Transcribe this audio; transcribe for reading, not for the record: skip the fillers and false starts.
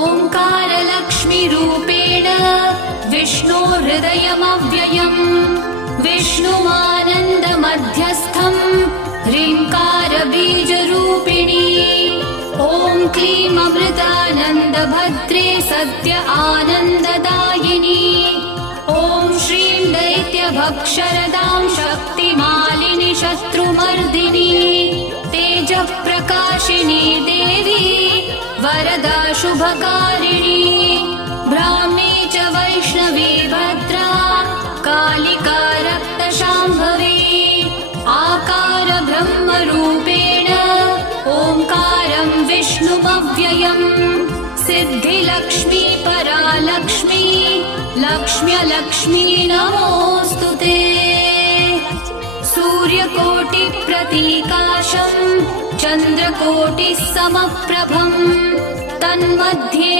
ओङ्कारलक्ष्मीरूपेण विष्णोर्हृदयमव्ययम् विष्णुमानन्दमध्यस्थम् ह्रीङ्कारबीजरूपिणी ॐ क्लीं अमृतानन्दभद्रे सद्य आनन्ददायिनी ॐ श्रीं दैत्यभक्षरदां शक्तिमालिनि शत्रुमर्दिनी तेजःप्रकाशिनी देवी वरदा शुभकारिणी ब्राह्मी च वैष्णवी भद्रा कालिका रक्तशाम्भवी आकार ब्रह्मरूपेण ओङ्कारं विष्णुमव्ययम् सिद्धिलक्ष्मी परालक्ष्मी लक्ष्म्यलक्ष्मी नमोऽस्तु ते सूर्यकोटिप्रतीकाशम् चन्द्रकोटिः समप्रभम् तन्मध्ये